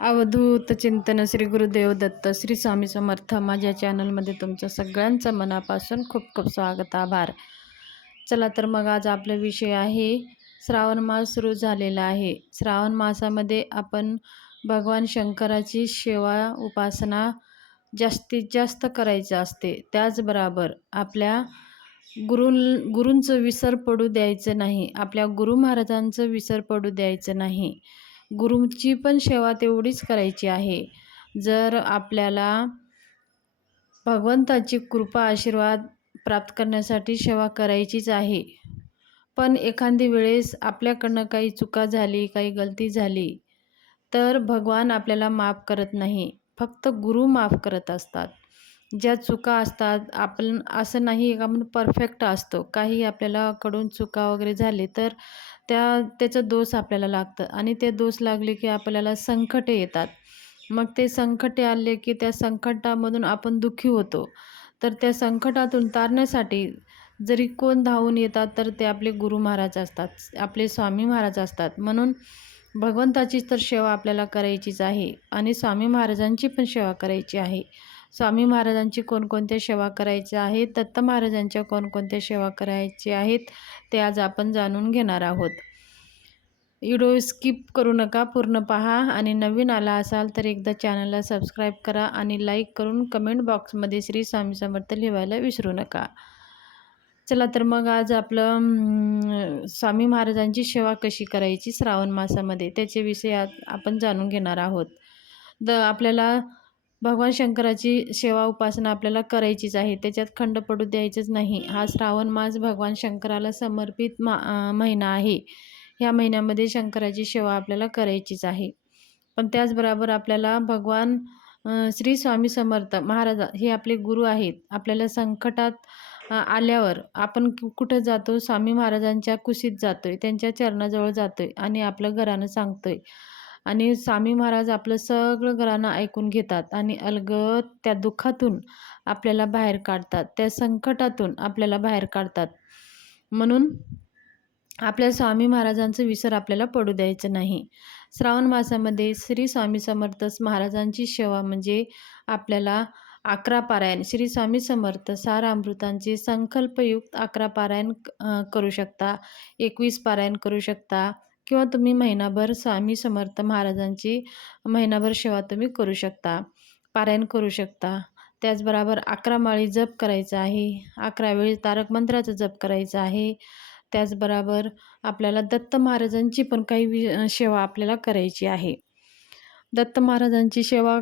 अवधूत चिंतन श्री गुरुदेव दत्त श्री स्वामी समर्थ माझ्या चॅनलमध्ये तुमचं सगळ्यांचं मनापासून खूप खूप स्वागत आभार. चला तर मग आज आपला विषय आहे श्रावण मास सुरू झालेला आहे. श्रावण मासामध्ये आपण भगवान शंकराची सेवा उपासना जास्तीत जास्त करायची असते. त्याचबरोबर आपल्या गुरूंचं विसर पडू द्यायचं नाही. आपल्या गुरु महाराजांचं विसर पडू द्यायचं नाही. गुरूंची पण सेवा तेवढीच करायची आहे. जर आपल्याला भगवंताची कृपा आशीर्वाद प्राप्त करण्यासाठी सेवा करायचीच आहे, पण एखादी वेळेस आपल्याकडनं काही चुका झाली, काही गलती झाली, तर भगवान आपल्याला माफ करत नाही, फक्त गुरु माफ करत असतात. ज्या चुका असतात, आपण असं नाही का आपण परफेक्ट असतो, काही आपल्याला कडून चुका वगैरे झाले तर त्याचं दोष आपल्याला लागतं आणि ते दोष लागले की आपल्याला संकटे येतात. मग ते संकटे आले की त्या संकटामधून आपण दुःखी होतो. तर त्या संकटातून तारण्यासाठी जरी कोण धावून येतात तर ते आपले गुरु महाराज असतात, आपले स्वामी महाराज असतात. म्हणून भगवंताची तर सेवा आपल्याला करायचीच आहे आणि स्वामी महाराजांची पण सेवा करायची आहे. स्वामी महाराजांची कोणकोणत्या सेवा करायच्या आहेत, दत्त महाराजांच्या कोणकोणत्या सेवा करायच्या आहेत, ते आज आपण जाणून घेणार आहोत. व्हिडिओ स्किप करू नका, पूर्ण पहा आणि नवीन आला असाल तर एकदा चॅनलला सबस्क्राईब करा आणि लाईक करून कमेंट बॉक्समध्ये श्री स्वामी समर्थ लिहायला विसरू नका. चला तर मग आज आपलं स्वामी महाराजांची सेवा कशी करायची श्रावण मासामध्ये त्याच्याविषयी आपण जाणून घेणार आहोत. आपल्याला भगवान शंकराची सेवा उपासना आपल्याला करायचीच आहे, त्याच्यात खंड पडू द्यायचंच नाही. हा श्रावण मास भगवान शंकराला समर्पित महिना आहे. ह्या महिन्यामध्ये शंकराची सेवा आपल्याला करायचीच आहे. पण त्याचबरोबर आपल्याला भगवान श्री स्वामी समर्थ महाराज हे आपले गुरु आहेत. आपल्याला संकटात आल्यावर आपण कुठं जातो, स्वामी महाराजांच्या कुशीत जातोय, त्यांच्या चरणाजवळ जातोय आणि आपलं घरानं सांगतोय आणि स्वामी महाराज आपलं सगळं घरानं ऐकून घेतात आणि अलगद त्या दुःखातून आपल्याला बाहेर काढतात, त्या संकटातून आपल्याला बाहेर काढतात. म्हणून आपल्या स्वामी महाराजांचं विसर आपल्याला पडू द्यायचं नाही. श्रावण मासामध्ये श्री स्वामी समर्थ महाराजांची सेवा म्हणजे आपल्याला 11 पारायण, श्री स्वामी समर्थ सारामृतांचे संकल्पयुक्त 11 पारायण करू शकता, 21 पारायण करू शकता किंवा तुम्ही महिनाभर स्वामी समर्थ महाराजांची महिनाभर सेवा तुम्ही करू शकता, पारायण करू शकता. त्याचबरोबर 11 माळी जप करायचा आहे, 11 वेळी तारक मंत्राचा जप करायचा आहे. त्याचबरोबर आपल्याला दत्त महाराजांची पण काही सेवा आपल्याला करायची आहे. दत्त महाराजांची सेवा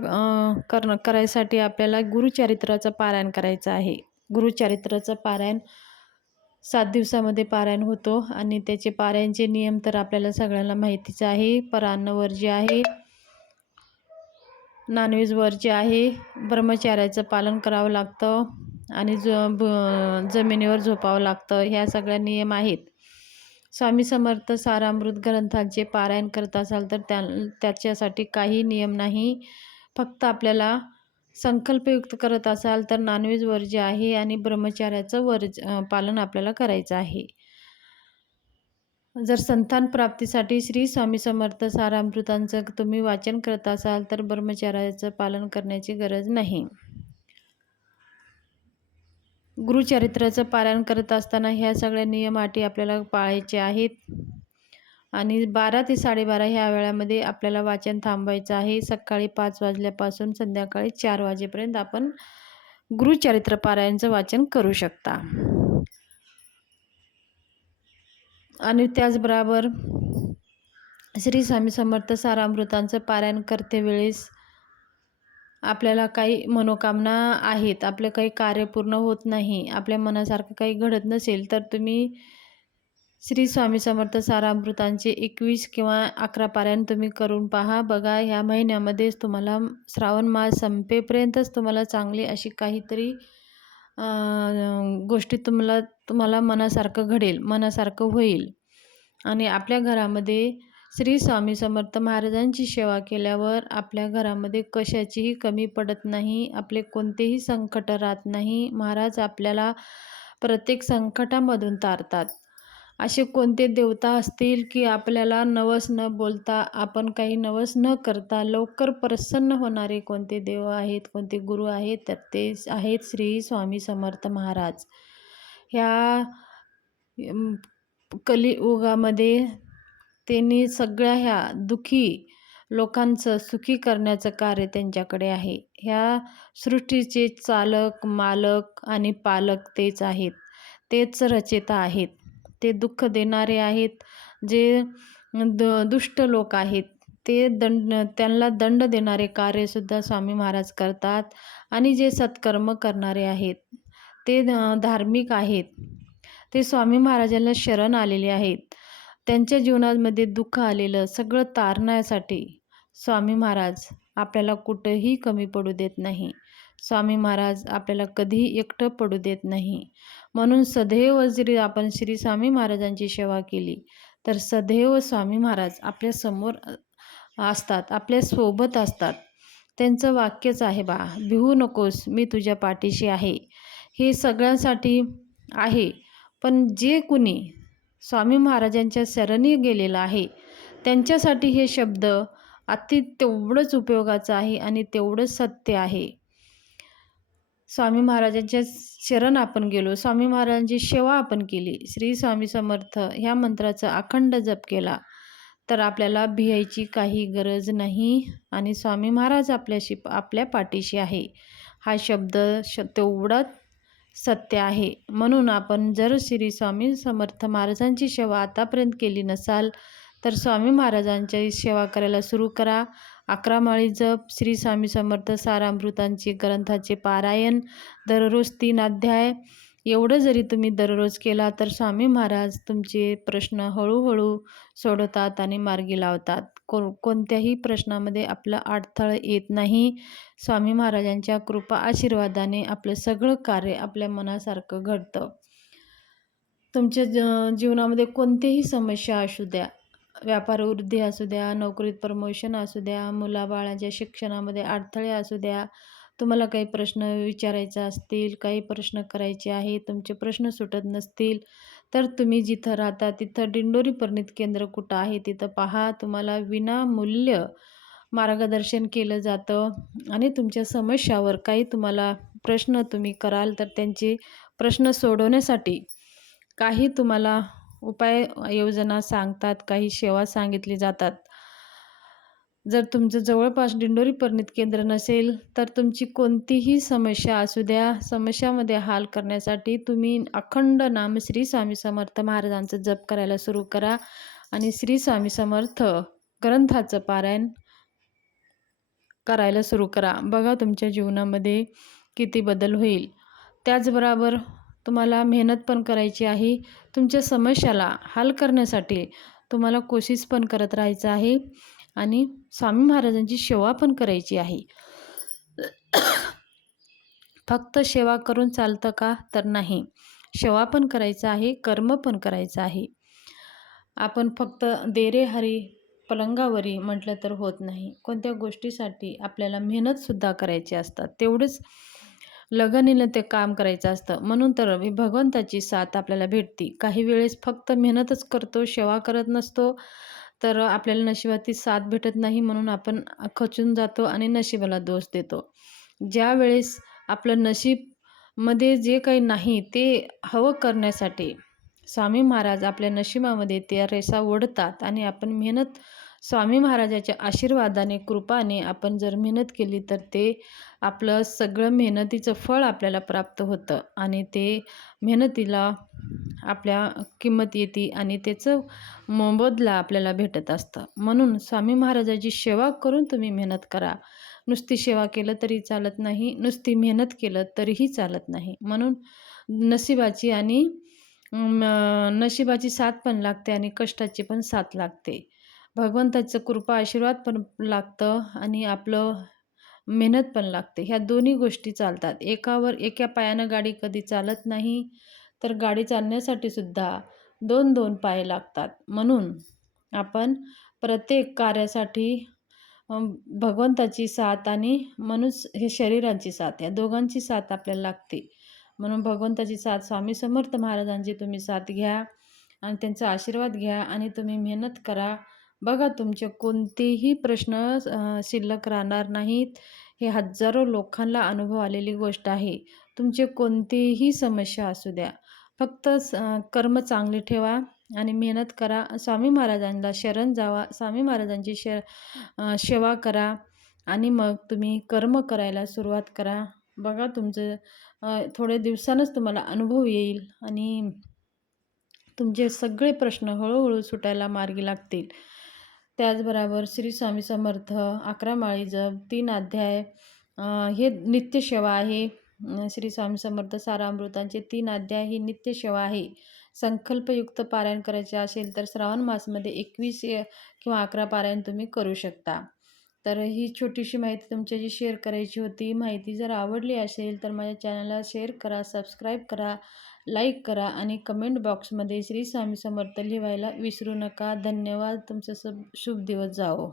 करायसाठी आपल्याला गुरुचरित्राचं पारायण करायचं आहे. गुरुचरित्राचं पारायण 7 दिवसामध्ये पारायण होतो आणि त्याचे पारायणचे नियम तर आपल्याला सगळ्यांना माहितीच आहे. परान्न वर्ज्य आहे, नॉनव्हेज वर्ज्य आहे, ब्रह्मचर्याचं पालन करावं लागतं आणि जमिनीवर झोपावं लागतं. ह्या सगळ्या नियम आहेत. स्वामी समर्थ सारामृत ग्रंथांचे पारायण करत असाल तर त्याच्यासाठी काही नियम नाही. फक्त संकल्पयुक्त करत असाल तर नॉनव्हेज वर्ज्य आहे आणि ब्रह्मचर्याचं पालन आपल्याला करायचं आहे. जर संतान प्राप्तीसाठी श्री स्वामी समर्थ सारामृतांचं तुम्ही वाचन करत असाल तर ब्रह्मचर्याचं पालन करण्याची गरज नाही. गुरुचरित्राचं पारायण करत असताना ह्या सगळ्या नियम अटी आपल्याला पाळायचे आहेत आणि 12 ते 12:30 ह्या वेळामध्ये आपल्याला वाचन थांबवायचं आहे. सकाळी 5 वाजल्यापासून संध्याकाळी 4 वाजेपर्यंत आपण गुरुचरित्र पारायणचं वाचन करू शकता. आणि त्याचबरोबर श्री स्वामी समर्थ सारामृतांचं पारायण करते वेळेस आपल्याला काही मनोकामना आहेत, आपलं काही कार्य पूर्ण होत नाही, आपल्या मनासारखं काही घडत नसेल तर तुम्ही श्री स्वामी समर्थ सारामृतांचे 21 किंवा 11 पारायण तुम्ही करून पहा. बघा, ह्या महिन्यामध्येच तुम्हाला श्रावण मास संपेपर्यंतच तुम्हाला चांगली अशी काहीतरी गोष्टी तुम्हाला मनासारखं घडेल, मनासारखं होईल आणि आपल्या घरामध्ये श्री स्वामी समर्थ महाराजांची सेवा केल्यावर आपल्या घरामध्ये कशाचीही कमी पडत नाही, आपले कोणतेही संकट राहत नाही. महाराज आपल्याला प्रत्येक संकटामधून तारतात असे कोणते देवता असतील की आपल्याला नवस न बोलता, आपण काही नवस न करता लवकर प्रसन्न होणारे कोणते देव आहेत, कोणते गुरु आहेत, तर ते आहेत श्री स्वामी समर्थ महाराज. ह्या अम, कलियुगामध्ये त्यांनी सगळ्या ह्या दुःखी लोकांचं सुखी करण्याचं कार्य त्यांच्याकडे आहे. ह्या सृष्टीचे चालक, मालक आणि पालक तेच आहेत. तेच रचयिता आहेत. ते दुःख देणारे आहेत. जे दुष्ट लोक आहेत, ते त्यांना दंड देणारे कार्यसुद्धा स्वामी महाराज करतात. आणि जे सत्कर्म करणारे आहेत, ते धार्मिक आहेत. ते स्वामी महाराजांना शरण आलेले आहेत. त्यांच्या जीवनामध्ये दुःख आलेलं सगळं तारण्यासाठी स्वामी महाराज आपल्याला कुठंही कमी पडू देत नाही. स्वामी महाराज आपल्याला कधीही एकटं पडू देत नाही. म्हणून सदैव जरी आपण श्री स्वामी महाराजांची सेवा केली, तर सदैव स्वामी महाराज आपल्यासमोर असतात, आपल्यासोबत असतात. त्यांचं वाक्यच आहे, बा भिवू नकोस, मी तुझ्या पाठीशी आहे. हे सगळ्यांसाठी आहे. पण जे कुणी स्वामी महाराजांच्या शरणी गेलेलं आहे, त्यांच्यासाठी हे शब्द तेवढंच उपयोगाचं आहे आणि तेवढंच सत्य आहे. स्वामी महाराजांच्या शरण आपण गेलो, स्वामी महाराजांची सेवा आपण केली, श्री स्वामी समर्थ ह्या मंत्राचा अखंड जप केला, तर आपल्याला भियायची काही गरज नाही. आणि स्वामी महाराज आपल्या पाठीशी आहे, हा शब्द तेवढाच सत्य आहे. म्हणून आपण जर श्री स्वामी समर्थ महाराजांची सेवा आतापर्यंत केली नसाल, तर स्वामी महाराजांची सेवा करायला सुरू करा. 11 माळी जप, श्री स्वामी समर्थ सारामृतांची ग्रंथाचे पारायण, दररोज 3 अध्याय, एवढं जरी तुम्ही दररोज केला, तर स्वामी महाराज तुमचे प्रश्न हळूहळू सोडवतात आणि मार्गी लावतात. कोणत्याही प्रश्नामध्ये आपलं अडथळा येत नाही. स्वामी महाराजांच्या कृपा आशीर्वादाने आपलं सगळं कार्य आपल्या मनासारखं घडतं. तुमच्या जीवनामध्ये कोणतीही समस्या असू द्या, व्यापार वृद्धी असू द्या, नोकरीत प्रमोशन असू द्या, मुलाबाळांच्या शिक्षणामध्ये अडथळे असू द्या, तुम्हाला काही प्रश्न विचारायचे असतील, काही प्रश्न करायचे आहे, तुमचे प्रश्न सुटत नसतील, तर तुम्ही जिथं राहता तिथं दिंडोरी परिणित केंद्र कुठं आहे तिथं पहा. तुम्हाला विनामूल्य मार्गदर्शन केलं जातं. आणि तुमच्या समस्यावर काही तुम्हाला प्रश्न तुम्ही कराल, तर त्यांचे प्रश्न सोडवण्यासाठी काही तुम्हाला उपाययोजना सांगतात, काही सेवा सांगितली जातात. जर तुमचं जवळपास दिंडोरी परिणित केंद्र नसेल, तर तुमची कोणतीही समस्या असू द्या, समस्यामध्ये हाल करण्यासाठी तुम्ही अखंड नाम श्री स्वामी समर्थ महाराजांचं जप करायला सुरू करा. आणि श्री स्वामी समर्थ ग्रंथाचं पारायण करायला सुरू करा. बघा तुमच्या जीवनामध्ये किती बदल होईल. त्याचबरोबर तुम्हाला मेहनत पण करायची आहे. तुमच्या समस्याला हल करण्यासाठी तुम्हाला कोशिश पण करत राहायचं आहे आणि स्वामी महाराजांची सेवा पण करायची आहे. फक्त सेवा करून चालतं का? तर नाही. सेवा पण करायचं आहे, कर्म पण करायचं आहे. आपण फक्त दे रे हरी पलंगावरी म्हटलं तर होत नाही. कोणत्या गोष्टीसाठी आपल्याला मेहनतसुद्धा करायची असतात, तेवढंच लगनीनं ते काम करायचं असतं. म्हणून तर भगवंताची साथ आपल्याला भेटते. काही वेळेस फक्त मेहनतच करतो, सेवा करत नसतो, तर आपल्याला नशिबाची साथ भेटत नाही. म्हणून आपण खचून जातो आणि नशिबाला दोष देतो. ज्या वेळेस आपलं नशीबमध्ये जे काही नाही ते हवं करण्यासाठी स्वामी महाराज आपल्या नशिबामध्ये त्या रेषा ओढतात आणि आपण मेहनत स्वामी महाराजाच्या आशीर्वादाने, कृपाने आपण जर मेहनत केली, तर ते आपलं सगळं मेहनतीचं फळ आपल्याला प्राप्त होतं आणि ते मेहनतीला आपल्या किंमत येते आणि त्याचं मोबदला आपल्याला भेटत असतं. म्हणून स्वामी महाराजाची सेवा करून तुम्ही मेहनत करा. नुसती सेवा केलं तरी चालत नाही, नुसती मेहनत केलं तरीही चालत नाही. म्हणून नशिबाची साथ पण लागते आणि कष्टाची पण साथ लागते. भगवंताचं कृपा आशीर्वाद पण लागतं आणि आपलं मेहनत पण लागते. ह्या दोन्ही गोष्टी चालतात. एका पायानं गाडी कधी चालत नाही, तर गाडी चालण्यासाठी सुद्धा 2-2 पाय लागतात. म्हणून आपण प्रत्येक कार्यासाठी भगवंताची साथ आणि हे शरीराची साथ, या दोघांची साथ आपल्याला लागते. म्हणून भगवंताची साथ, स्वामी समर्थ महाराजांची तुम्ही साथ घ्या. आणि त्यांचा आशीर्वाद घ्या आणि तुम्ही मेहनत करा. बघा तुमचे कोणतेही प्रश्न शिल्लक राहणार नाहीत. हे हजारो लोकांना अनुभव आलेली गोष्ट आहे. तुमचे कोणतीही समस्या असू द्या, फक्त कर्म चांगले ठेवा आणि मेहनत करा. स्वामी महाराजांना शरण जावा, स्वामी महाराजांची सेवा करा आणि मग तुम्ही कर्म करायला सुरुवात करा. बघा तुमचं थोड्या दिवसानंच तुम्हाला अनुभव येईल आणि तुमचे सगळे प्रश्न हळूहळू सुटायला मार्गी लागतील. त्याचबरोबर श्री स्वामी समर्थ 11 माळी जप, 3 अध्याय हे नित्यसेवा आहे. श्री स्वामी समर्थ सारामृतांचे 3 अध्याय ही नित्यसेवा आहे. संकल्पयुक्त पारायण करायचे असेल तर श्रावण मासमध्ये 21 किंवा 11 पारायण तुम्ही करू शकता. तर ही छोटीशी माहिती तुमच्याशी शेअर करायची होती. माहिती जर आवडली असेल तर माझ्या चॅनलला शेअर करा, सबस्क्राईब करा, लाईक करा आणि कमेंट बॉक्समध्ये श्री स्वामी समर्थ लिहायला विसरू नका. धन्यवाद. तुमचा शुभ दिवस जावो.